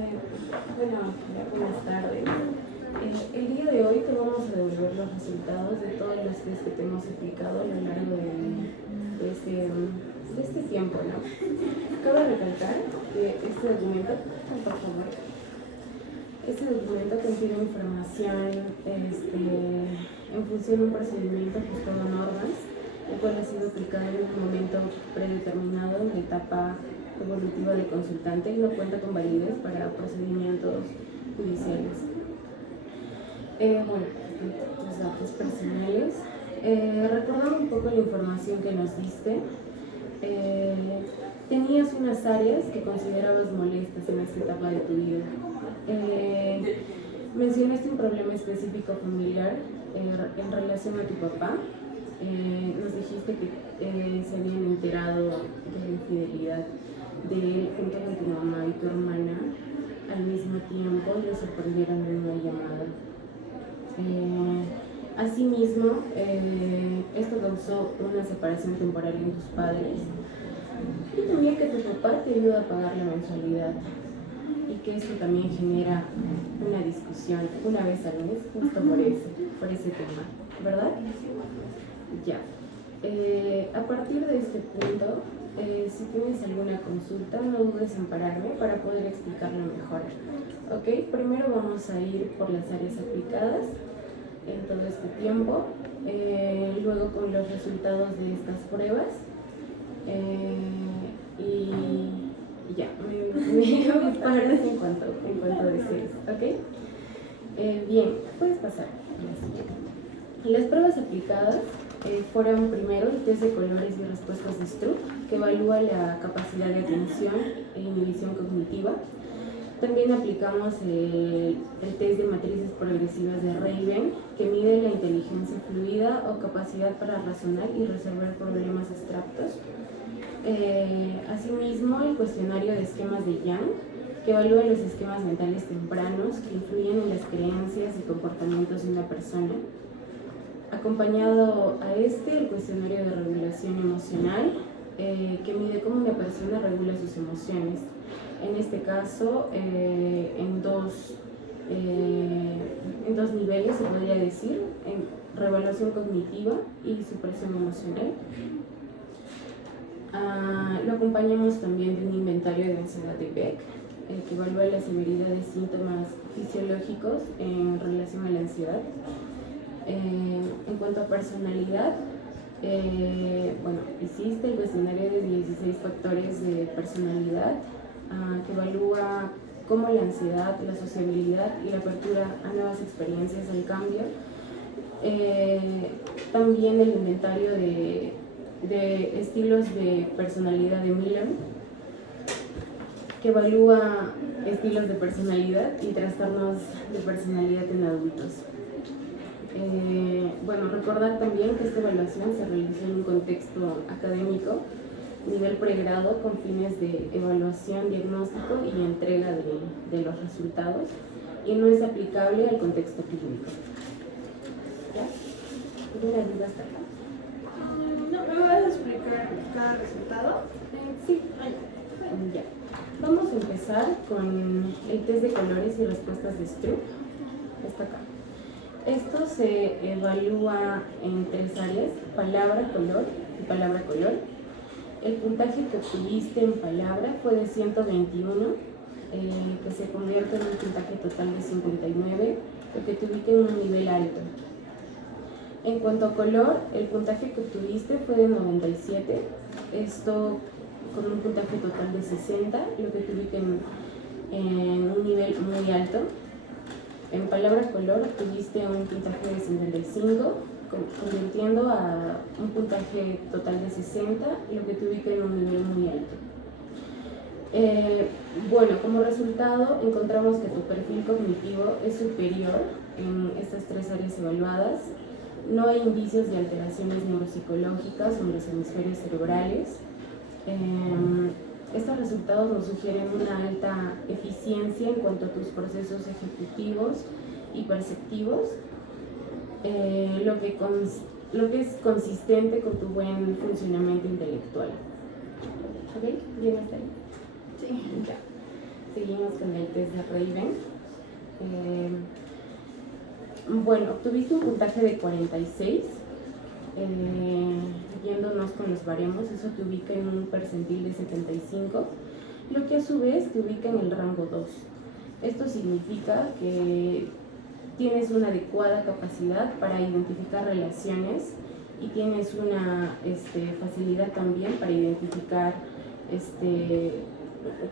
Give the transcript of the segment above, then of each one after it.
Buenas tardes. El día de hoy te vamos a devolver los resultados de todos los test que te hemos aplicado a lo largo de este tiempo, ¿no? Cabe recalcar que este documento, por favor, contiene información en función de un procedimiento ajustado a normas, el cual ha sido aplicado en un momento predeterminado en la etapa evolutiva del consultante y no cuenta con validez para procedimientos judiciales. Tus datos personales. Recordando un poco la información que nos diste, tenías unas áreas que considerabas molestas en esta etapa de tu vida. Mencionaste un problema específico familiar en relación a tu papá. Nos dijiste que se habían enterado de la infidelidad de él junto con tu mamá y tu hermana al mismo tiempo y lo sorprendieron en una llamada. Asimismo, esto causó una separación temporal en tus padres y también que tu papá te ayuda a pagar la mensualidad y que esto también genera una discusión una vez al mes justo por ese tema, ¿verdad? Ya. A partir de este punto, si tienes alguna consulta, no dudes en pararme para poder explicarlo mejor. ¿Ok? Primero vamos a ir por las áreas aplicadas en todo este tiempo, luego con los resultados de estas pruebas y ya, me paras en cuanto desees, ¿ok? Bien, puedes pasar a la siguiente. Las pruebas aplicadas fueron primero el test de colores y respuestas de Stroop, que evalúa la capacidad de atención e inhibición cognitiva. También aplicamos el test de matrices progresivas de Raven, que mide la inteligencia fluida o capacidad para razonar y resolver problemas abstractos. Asimismo, el cuestionario de esquemas de Young, que evalúa los esquemas mentales tempranos que influyen en las creencias y comportamientos de una persona. Acompañado a el cuestionario de regulación emocional, que mide cómo una persona regula sus emociones. En este caso, en dos niveles se podría decir, en revaluación cognitiva y supresión emocional. Lo acompañamos también de un inventario de ansiedad de Beck, que evalúa la severidad de síntomas fisiológicos en relación a la ansiedad. En cuanto a personalidad, hiciste el cuestionario de 16 factores de personalidad, que evalúa cómo la ansiedad, la sociabilidad y la apertura a nuevas experiencias al cambio. También el inventario de estilos de personalidad de Miller, que evalúa estilos de personalidad y trastornos de personalidad en adultos. Recordar también que esta evaluación se realizó en un contexto académico, nivel pregrado, con fines de evaluación, diagnóstico y entrega de los resultados, y no es aplicable al contexto clínico. ¿Ya? ¿Alguna duda hasta acá? No, ¿me vas a explicar cada resultado? Sí. Ya. Vamos a empezar con el test de colores y respuestas de Stroop. Está acá. Esto se evalúa en 3 áreas: palabra, color y palabra, color. El puntaje que obtuviste en palabra fue de 121, que se convierte en un puntaje total de 59, lo que te ubica en un nivel alto. En cuanto a color, el puntaje que obtuviste fue de 97, esto con un puntaje total de 60, lo que te ubica en un nivel muy alto. En palabra color tuviste un puntaje de 55, convirtiendo a un puntaje total de 60, lo que te ubica en un nivel muy alto. Como resultado encontramos que tu perfil cognitivo es superior en estas 3 áreas evaluadas. No hay indicios de alteraciones neuropsicológicas en los hemisferios cerebrales. Estos resultados nos sugieren una alta eficiencia en cuanto a tus procesos ejecutivos y perceptivos, lo que es consistente con tu buen funcionamiento intelectual. ¿Ok? ¿Bien hasta ahí? Sí. Ya. seguimos con el test de Raven. Bueno, obtuviste un puntaje de 46. Yéndonos con los baremos, eso te ubica en un percentil de 75, lo que a su vez te ubica en el rango 2. Esto significa que tienes una adecuada capacidad para identificar relaciones y tienes una facilidad también para identificar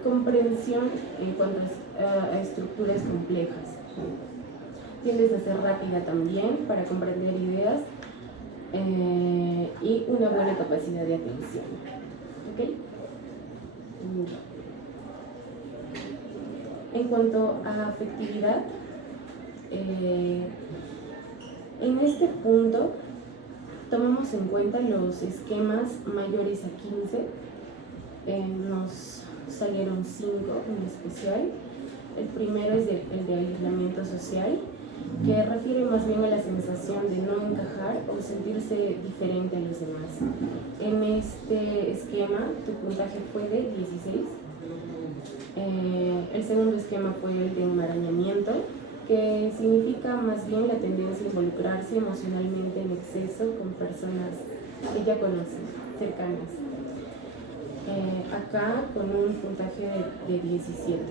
comprensión en cuanto a estructuras complejas. Tiendes a ser rápida también para comprender ideas y una buena capacidad de atención. ¿Okay? En cuanto a afectividad, en este punto tomamos en cuenta los esquemas mayores a 15. Nos salieron 5 en especial. El primero es el de aislamiento social, que refiere más bien a la sensación de no encajar o sentirse diferente a los demás. En este esquema tu puntaje fue de 16. El segundo esquema fue el de enmarañamiento, que significa más bien la tendencia a involucrarse emocionalmente en exceso con personas que ya conocen, cercanas. Acá con un puntaje de 17.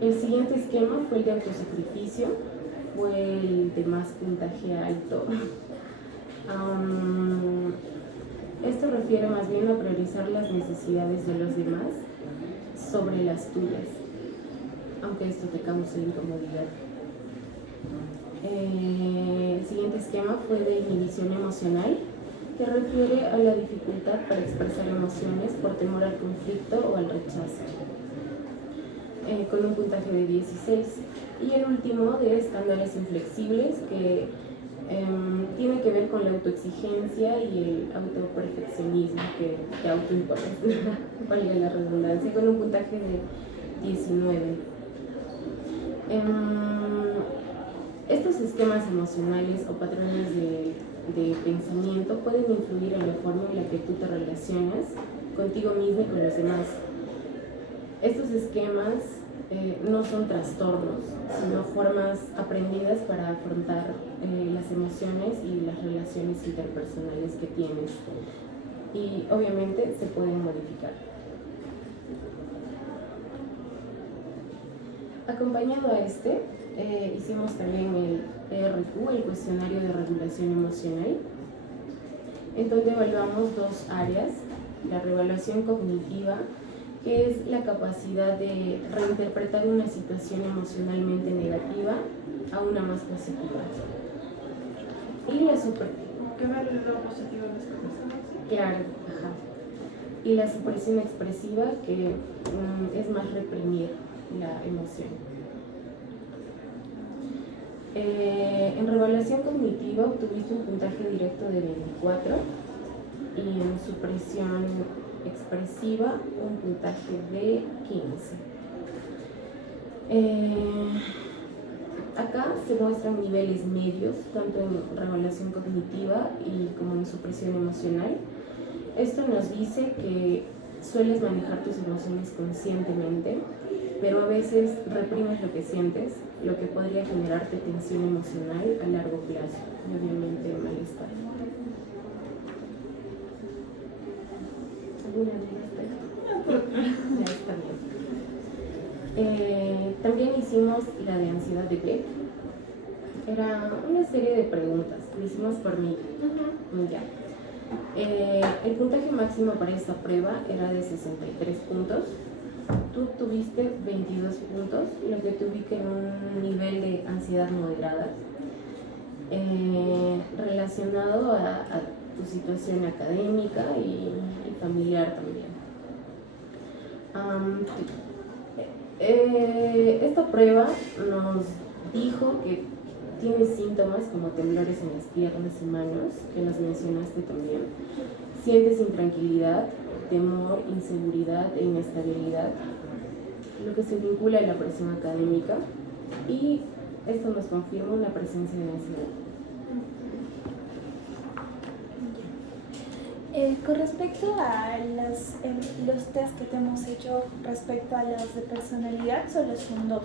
El siguiente esquema fue el de autosacrificio, fue el de más puntaje alto. Esto refiere más bien a priorizar las necesidades de los demás sobre las tuyas, aunque esto te cause incomodidad. El siguiente esquema fue de inhibición emocional, que refiere a la dificultad para expresar emociones por temor al conflicto o al rechazo. Con un puntaje de 16. Y el último de estándares inflexibles, que tiene que ver con la autoexigencia y el autoperfeccionismo que te autoimpones, valga la redundancia, con un puntaje de 19. Estos esquemas emocionales o patrones de pensamiento pueden influir en la forma en la que tú te relacionas contigo mismo y con los demás. Estos esquemas no son trastornos, sino formas aprendidas para afrontar las emociones y las relaciones interpersonales que tienes. Y obviamente se pueden modificar. Acompañado a hicimos también el ERQ, el cuestionario de regulación emocional, en donde evaluamos 2 áreas: la reevaluación cognitiva, que es la capacidad de reinterpretar una situación emocionalmente negativa a una más positiva. Y la ¿Qué ver lo positivo de las cosas? Claro, ajá. Y la supresión expresiva, que es más reprimir la emoción. En reevaluación cognitiva obtuviste un puntaje directo de 24 y en supresión expresiva un puntaje de 15. Acá se muestran niveles medios, tanto en reevaluación cognitiva y como en supresión emocional. Esto nos dice que sueles manejar tus emociones conscientemente, pero a veces reprimes lo que sientes, lo que podría generarte tensión emocional a largo plazo y obviamente malestar. ¿Alguna duda? Ya está bien. También hicimos la de ansiedad de Beck. Era una serie de preguntas, lo hicimos por mí. Ya. El puntaje máximo para esta prueba era de 63 puntos. Tú tuviste 22 puntos, lo que te ubica en un nivel de ansiedad moderada, relacionado a tu situación académica y familiar también. Esta prueba nos dijo que tienes síntomas como temblores en las piernas y manos, que nos mencionaste también. Sientes intranquilidad, temor, inseguridad e inestabilidad, lo que se vincula a la presión académica, y esto nos confirma una presencia de ansiedad. Con respecto a los test que te hemos hecho respecto a los de personalidad, solo son dos.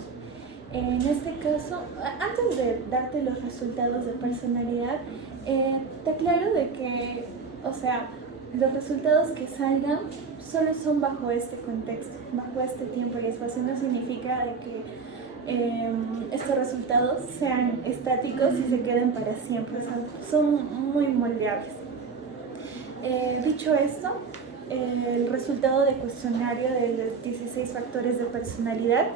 En este caso, antes de darte los resultados de personalidad, te aclaro de que, o sea, los resultados que salgan solo son bajo este contexto, bajo este tiempo y espacio. No significa de que estos resultados sean estáticos y se queden para siempre, o sea, son muy moldeables. Dicho esto, el resultado de cuestionario de los 16 factores de personalidad,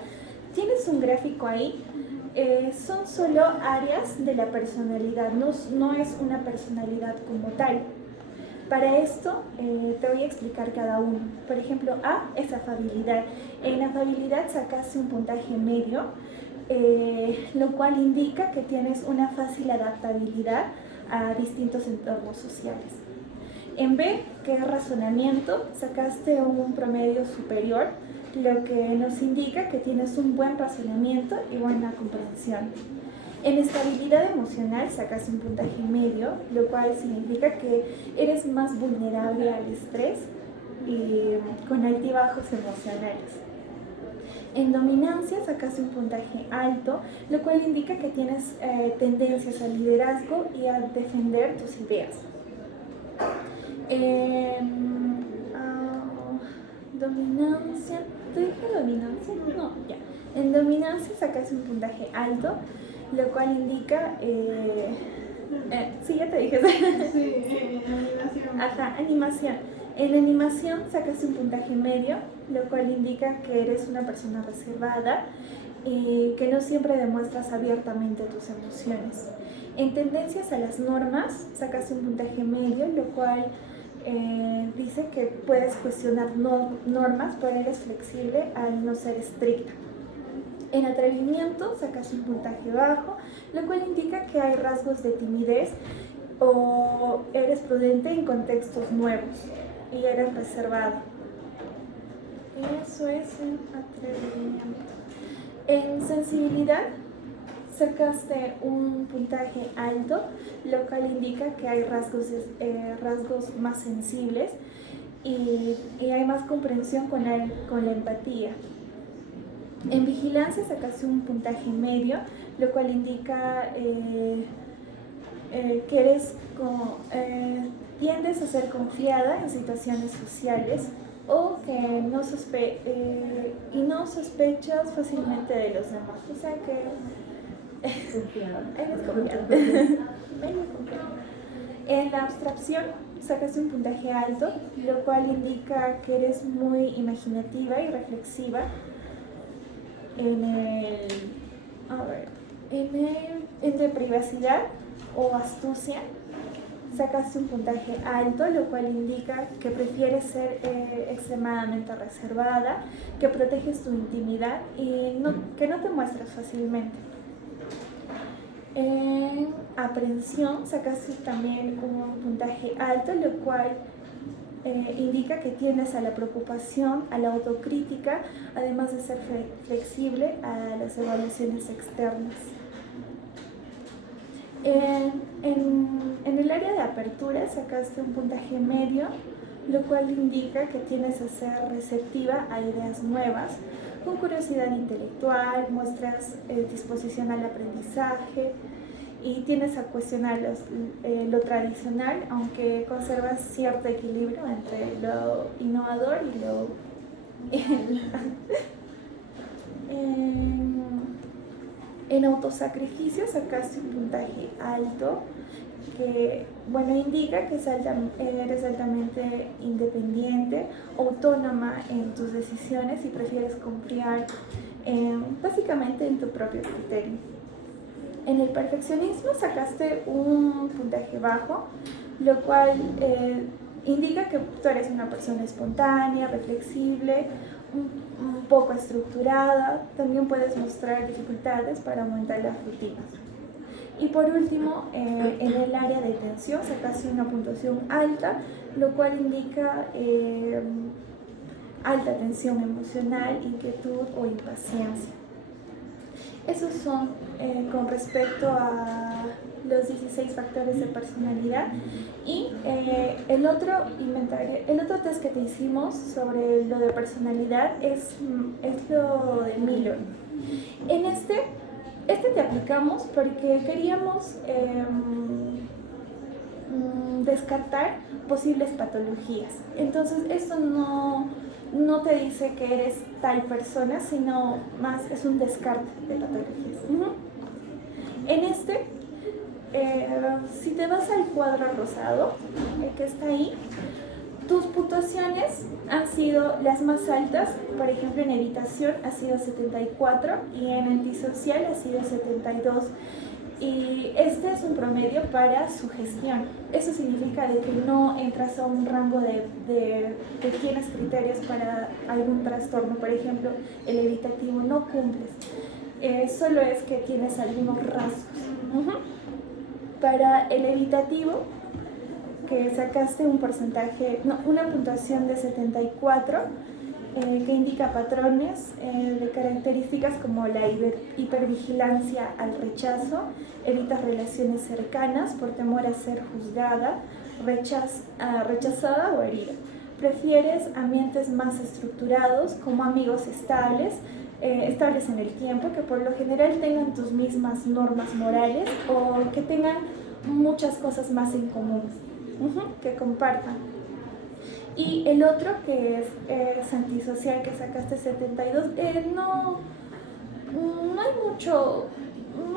tienes un gráfico ahí, son solo áreas de la personalidad, no es una personalidad como tal. Para esto te voy a explicar cada uno. Por ejemplo, A es afabilidad. En afabilidad sacaste un puntaje medio, lo cual indica que tienes una fácil adaptabilidad a distintos entornos sociales. En B, que es razonamiento, sacaste un promedio superior, lo que nos indica que tienes un buen razonamiento y buena comprensión. En estabilidad emocional sacaste un puntaje medio, lo cual significa que eres más vulnerable al estrés y con altibajos emocionales. En dominancia sacaste un puntaje alto, lo cual indica que tienes tendencias al liderazgo y a defender tus ideas. Dominancia, ¿te dije dominancia? No, ya. En dominancia sacaste un puntaje alto, lo cual indica, sí, ya te dije. Sí, animación. Ajá, animación. En animación sacaste un puntaje medio, lo cual indica que eres una persona reservada y que no siempre demuestras abiertamente tus emociones. En tendencias a las normas sacaste un puntaje medio, lo cual dice que puedes cuestionar normas, pero eres flexible al no ser estricta. En atrevimiento sacas un puntaje bajo, lo cual indica que hay rasgos de timidez o eres prudente en contextos nuevos y eres reservado. Eso es en atrevimiento. En sensibilidad sacaste un puntaje alto, lo cual indica que hay rasgos más sensibles y hay más comprensión con la empatía. En vigilancia sacaste un puntaje medio, lo cual indica que tiendes a ser confiada en situaciones sociales o que no sospechas fácilmente de los demás. O sea que eres confiada. En la abstracción sacaste un puntaje alto, lo cual indica que eres muy imaginativa y reflexiva. Entre privacidad o astucia sacaste un puntaje alto, lo cual indica que prefieres ser extremadamente reservada, que proteges tu intimidad y que no te muestras fácilmente. En aprehensión sacaste también un puntaje alto, lo cual indica que tiendes a la preocupación, a la autocrítica, además de ser flexible a las evaluaciones externas. En el área de apertura sacaste un puntaje medio, lo cual indica que tienes a ser receptiva a ideas nuevas, con curiosidad intelectual, muestras disposición al aprendizaje y tienes a cuestionar lo tradicional, aunque conservas cierto equilibrio entre lo innovador y lo... En autosacrificio sacaste un puntaje alto, que indica que eres altamente independiente, autónoma en tus decisiones y prefieres confiar básicamente en tu propio criterio. En el perfeccionismo sacaste un puntaje bajo, lo cual indica que tú eres una persona espontánea, reflexible, un poco estructurada. También puedes mostrar dificultades para aumentar las rutinas. Y por último, en el área de atención sacaste una puntuación alta, lo cual indica alta tensión emocional, inquietud o impaciencia. Esos son con respecto a los 16 factores de personalidad. Y el otro test que te hicimos sobre lo de personalidad es lo de Miller. En este te aplicamos porque queríamos descartar posibles patologías. Entonces, esto no te dice que eres tal persona, sino más es un descarte de patologías. En este, si te vas al cuadro rosado, el que está ahí, tus puntuaciones han sido las más altas. Por ejemplo, en evitación ha sido 74 y en antisocial ha sido 72. Y este es un promedio para sugestión. Eso significa de que no entras a un rango de que tienes criterios para algún trastorno. Por ejemplo, el evitativo no cumples. Solo es que tienes algunos rasgos. Para el evitativo, que sacaste una puntuación de 74, que indica patrones de características como la hipervigilancia al rechazo, evitas relaciones cercanas por temor a ser juzgada, rechazada o herida. Prefieres ambientes más estructurados, como amigos estables en el tiempo, que por lo general tengan tus mismas normas morales o que tengan muchas cosas más en común, que compartan. Y el otro, que es antisocial, que sacaste 72, no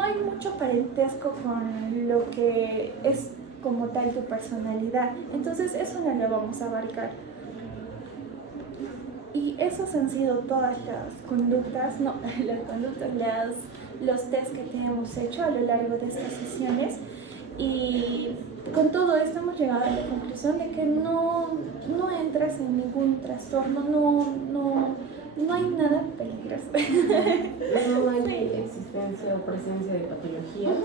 hay mucho parentesco con lo que es como tal tu personalidad. Entonces eso no lo vamos a abarcar. Y esos han sido todas las conductas, los test que te hemos hecho a lo largo de estas sesiones. Y con todo esto hemos llegado a la conclusión de que no entras en ningún trastorno, no hay nada peligroso. No hay existencia o presencia de patologías.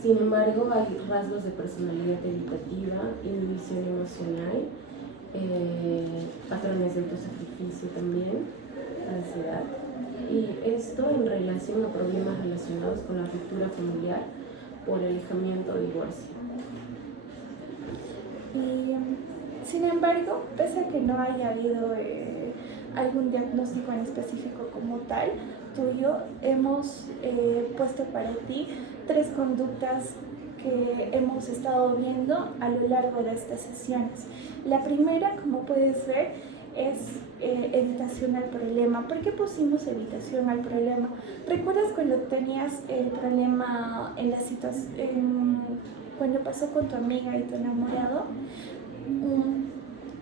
Sin embargo, hay rasgos de personalidad evitativa, inhibición emocional, patrones de autosacrificio también, ansiedad. Y esto en relación a problemas relacionados con la ruptura familiar por alejamiento o divorcio. Y sin embargo, pese a que no haya habido algún diagnóstico en específico como tal tuyo, hemos puesto para ti 3 conductas que hemos estado viendo a lo largo de estas sesiones. La primera, como puedes ver, es evitación al problema. ¿Por qué pusimos evitación al problema? ¿Recuerdas cuando tenías el problema en la situación, cuando pasó con tu amiga y tu enamorado?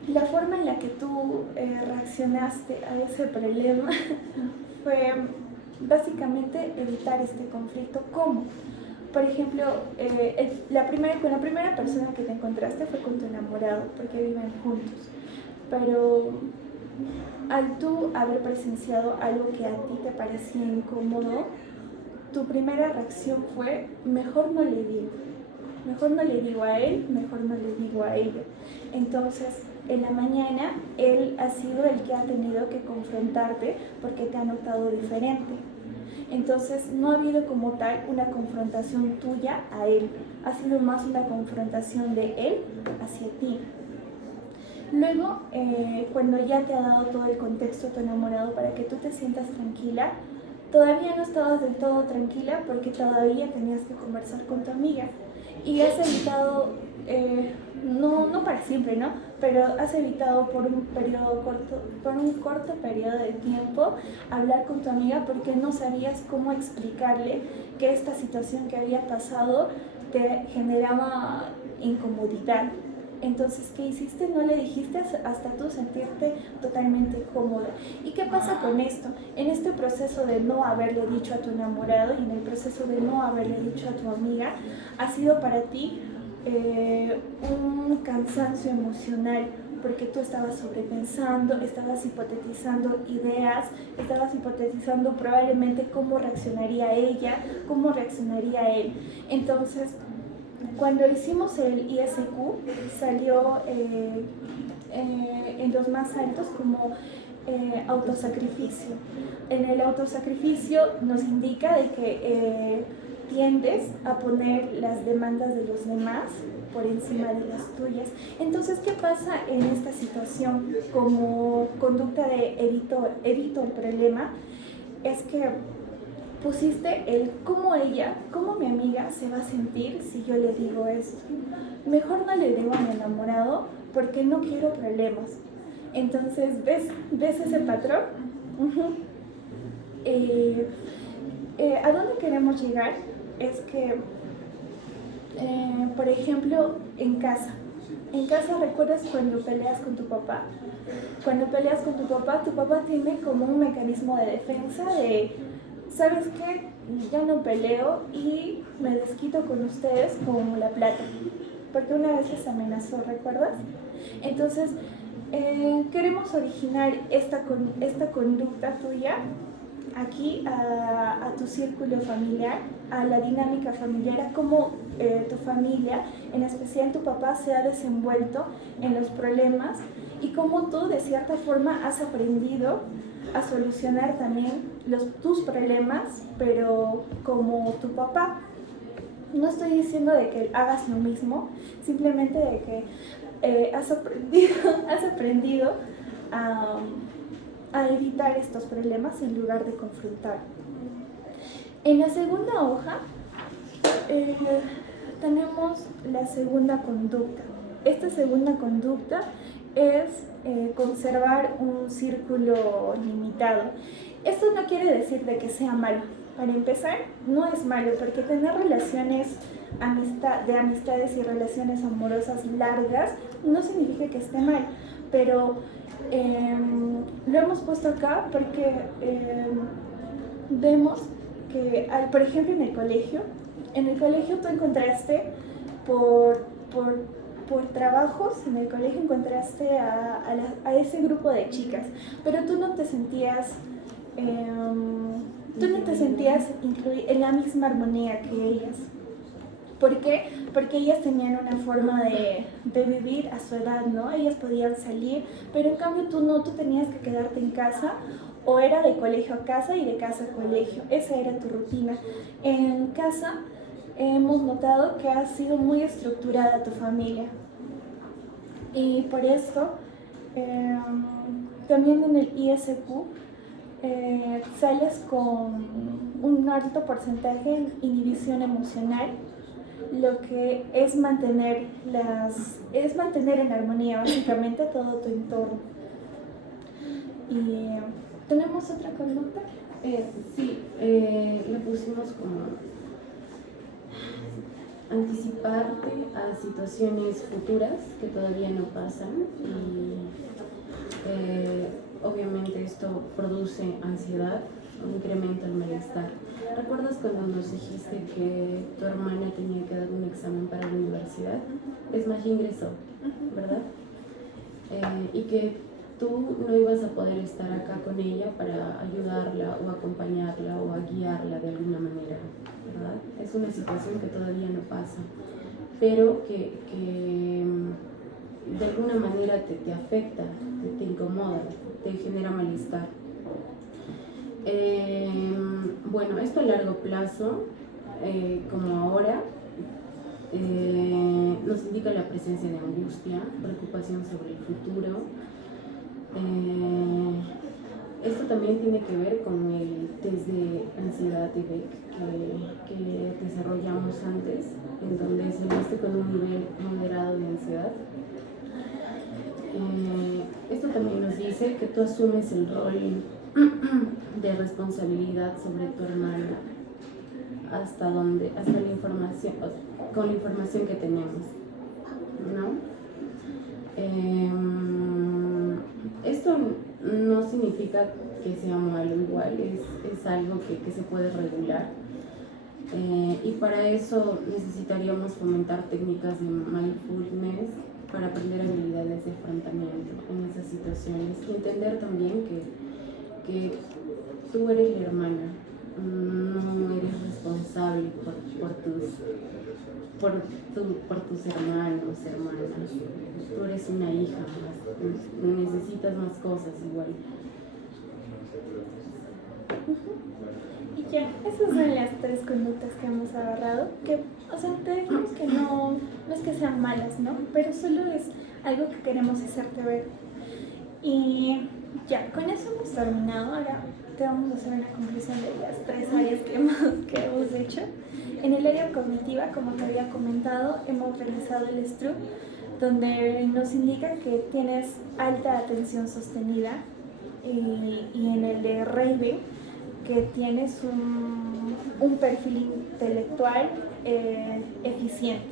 La forma en la que tú reaccionaste a ese problema fue básicamente evitar este conflicto. ¿Cómo? Por ejemplo, con la primera persona que te encontraste fue con tu enamorado, porque viven juntos. Pero al tú haber presenciado algo que a ti te parecía incómodo, tu primera reacción fue: mejor no le digo a él, mejor no le digo a ella. Entonces, en la mañana, él ha sido el que ha tenido que confrontarte porque te ha notado diferente. Entonces, no ha habido como tal una confrontación tuya a él, ha sido más una confrontación de él hacia ti. Luego, cuando ya te ha dado todo el contexto tu enamorado para que tú te sientas tranquila, todavía no estabas del todo tranquila porque todavía tenías que conversar con tu amiga. Y has evitado, no para siempre, ¿no? Pero has evitado por un corto periodo de tiempo hablar con tu amiga porque no sabías cómo explicarle que esta situación que había pasado te generaba incomodidad. Entonces, ¿qué hiciste? No le dijiste hasta tú sentirte totalmente cómoda. ¿Y qué pasa con esto? En este proceso de no haberle dicho a tu enamorado y en el proceso de no haberle dicho a tu amiga, ha sido para ti un cansancio emocional, porque tú estabas sobrepensando, estabas hipotetizando ideas, estabas hipotetizando probablemente cómo reaccionaría ella, cómo reaccionaría él. Entonces, cuando hicimos el ISQ, salió en los más altos como autosacrificio. En el autosacrificio nos indica de que tiendes a poner las demandas de los demás por encima de las tuyas. Entonces, ¿qué pasa en esta situación como conducta de evito el problema? Es que pusiste el cómo mi amiga se va a sentir si yo le digo esto. Mejor no le digo a mi enamorado porque no quiero problemas. Entonces, ¿ves ese patrón? Uh-huh. ¿A dónde queremos llegar? Es que, por ejemplo, en casa. En casa, ¿recuerdas cuando peleas con tu papá? Cuando peleas con tu papá tiene como un mecanismo de defensa de, ¿sabes qué? Ya no peleo y me desquito con ustedes con la plata. Porque una vez les amenazó, ¿recuerdas? Entonces, queremos originar esta conducta tuya aquí a tu círculo familiar, a la dinámica familiar, a cómo tu familia, en especial tu papá, se ha desenvuelto en los problemas y cómo tú de cierta forma has aprendido a solucionar también tus problemas, pero como tu papá. No estoy diciendo de que hagas lo mismo, simplemente de que has aprendido a evitar estos problemas en lugar de confrontar. En la segunda hoja tenemos la segunda conducta. Esta segunda conducta es conservar un círculo limitado. Esto no quiere decir de que sea malo. Para empezar, no es malo, porque tener relaciones de amistades y relaciones amorosas largas no significa que esté mal, pero lo hemos puesto acá porque vemos que, por ejemplo, en el colegio tú encontraste por trabajos, en el colegio encontraste a ese grupo de chicas, pero tú no te sentías incluir en la misma armonía que ellas. ¿Por qué? Porque ellas tenían una forma de vivir a su edad, ¿no? Ellas podían salir, pero en cambio tú no, tú tenías que quedarte en casa, o era de colegio a casa y de casa a colegio. Esa era tu rutina. En casa hemos notado que ha sido muy estructurada tu familia. Y por esto, también en el ISQ, sales con un alto porcentaje de inhibición emocional, lo que es mantener en armonía básicamente todo tu entorno. Y ¿tenemos otra conducta? Sí, le pusimos como anticiparte a situaciones futuras que todavía no pasan y obviamente esto produce ansiedad o incrementa el malestar. ¿Recuerdas cuando nos dijiste que tu hermana tenía que dar un examen para la universidad? Es más, ya ingresó, ¿verdad? Y que tú no ibas a poder estar acá con ella para ayudarla o acompañarla o a guiarla de alguna manera, ¿verdad? Es una situación que todavía no pasa, pero que de alguna manera te afecta, te incomoda, te genera malestar. Bueno, esto a largo plazo, como ahora, nos indica la presencia de angustia, preocupación sobre el futuro. Esto también tiene que ver con el test de ansiedad de Beck que desarrollamos antes, en donde saliste con un nivel moderado de ansiedad. Esto también nos dice que tú asumes el rol de responsabilidad sobre tu hermana hasta la información, con la información que tenemos, ¿no? Esto no significa que sea malo, igual es algo que se puede regular, y para eso necesitaríamos fomentar técnicas de mindfulness para aprender habilidades de afrontamiento en esas situaciones y entender también que tú eres la hermana, no eres responsable por tus hermanos, hermanas. Tú eres una hija más, necesitas más cosas igual. Y ya, esas son las 3 conductas que hemos agarrado, que, o sea, te decimos que no es que sean malas, ¿no? Pero solo es algo que queremos hacerte ver. Y ya, con eso hemos terminado. Ahora te vamos a hacer una conclusión de las 3 áreas que hemos hecho. En el área cognitiva, como te había comentado, hemos realizado el STRUP, donde nos indica que tienes alta atención sostenida, y en el de Reibe, que tienes un perfil intelectual eficiente.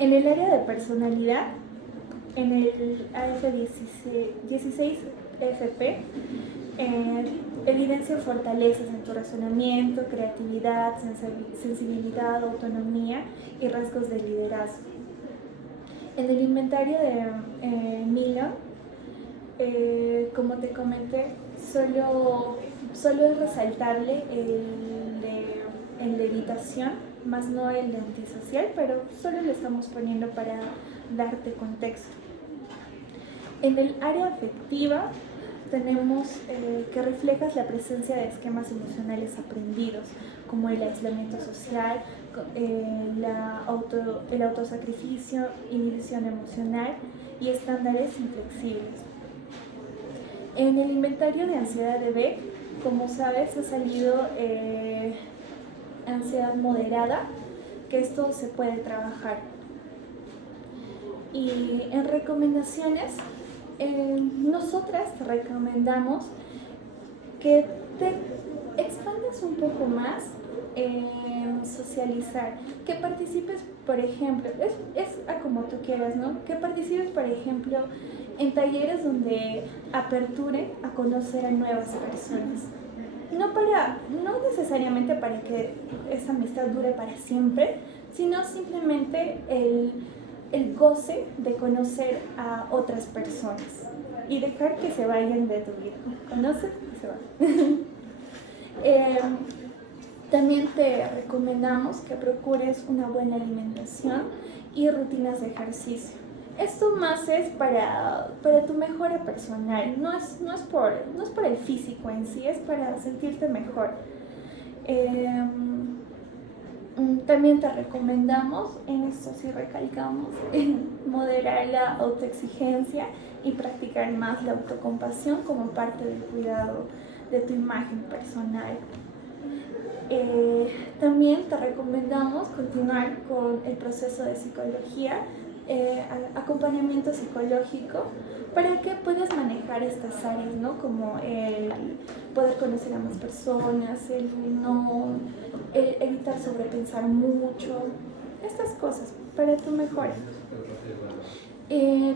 En el área de personalidad, en el AF16FP, evidencia fortalezas en tu razonamiento, creatividad, sensibilidad, autonomía y rasgos de liderazgo. En el inventario de Miller, como te comenté, solo es resaltable el de evitación, más no el de antisocial, pero solo lo estamos poniendo para darte contexto. En el área afectiva tenemos que reflejas la presencia de esquemas emocionales aprendidos, como el aislamiento social, el autosacrificio, inhibición emocional y estándares inflexibles. En el inventario de ansiedad de Beck, como sabes, ha salido ansiedad moderada, que esto se puede trabajar. Y en recomendaciones, nosotras te recomendamos que te expandas un poco más en socializar, que participes, por ejemplo, es a como tú quieras, ¿no? Que participes, por ejemplo, en talleres donde aperture a conocer a nuevas personas. No necesariamente para que esa amistad dure para siempre, sino simplemente el goce de conocer a otras personas y dejar que se vayan de tu vida. Conocen y se van. También te recomendamos que procures una buena alimentación y rutinas de ejercicio. Esto más es para tu mejora personal, no es por el físico en sí, es para sentirte mejor. También te recomendamos, en esto sí recalcamos, moderar la autoexigencia y practicar más la autocompasión como parte del cuidado de tu imagen personal. También te recomendamos continuar con el proceso de psicología, acompañamiento psicológico, para que puedas manejar estas áreas, ¿no? Como el poder conocer a más personas, el evitar sobrepensar mucho, estas cosas para tu mejora.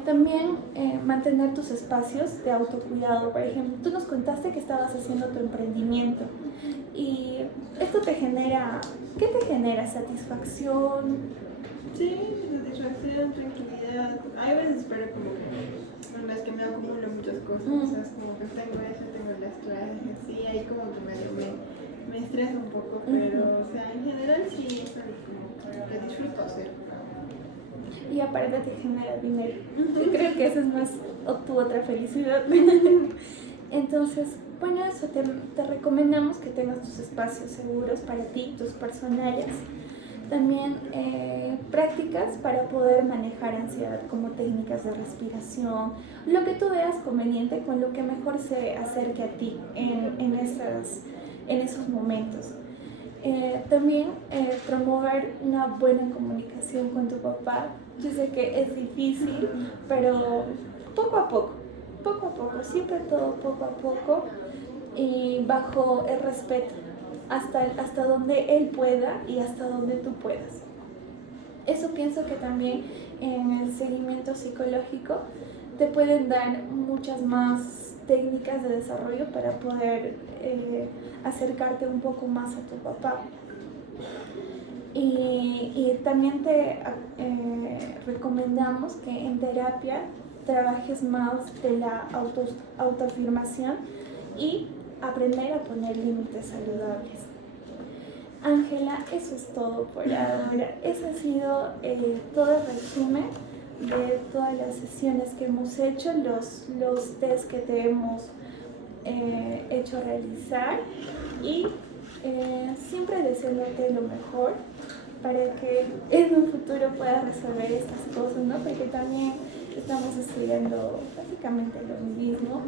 También mantener tus espacios de autocuidado. Por ejemplo, tú nos contaste que estabas haciendo tu emprendimiento y esto ¿qué te genera? ¿Satisfacción? Sí, satisfacción, tranquilidad. Hay veces, pero como que en las que me acumulo muchas cosas. O sea, es como que tengo eso, tengo las clases, así, ahí como que me estresa un poco, pero, o sea, en general sí, es algo como que disfruto hacer. Y aparte te genera dinero. Yo creo que eso es más tu otra felicidad. Entonces, bueno, eso te recomendamos que tengas tus espacios seguros para ti, tus personales. También prácticas para poder manejar ansiedad, como técnicas de respiración, lo que tú veas conveniente, con lo que mejor se acerque a ti en esos momentos. También promover una buena comunicación con tu papá. Yo sé que es difícil, pero poco a poco, siempre todo poco a poco y bajo el respeto, hasta donde él pueda y hasta donde tú puedas. Eso pienso que también en el seguimiento psicológico te pueden dar muchas más técnicas de desarrollo para poder acercarte un poco más a tu papá. Y también te recomendamos que en terapia trabajes más de la autoafirmación y aprender a poner límites saludables. Ángela, eso es todo por ahora. Ese ha sido todo el resumen de todas las sesiones que hemos hecho, los test que te hemos hecho realizar y siempre deseándote lo mejor para que en un futuro puedas resolver estas cosas, ¿no? Porque también estamos estudiando básicamente lo mismo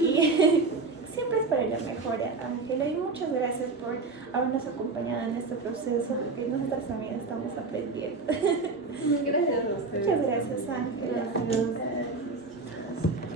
y siempre es para la mejora, Ángela, y muchas gracias por habernos acompañado en este proceso, porque nosotras también estamos aprendiendo. Gracias a ustedes. Muchas gracias, Ángela. Gracias.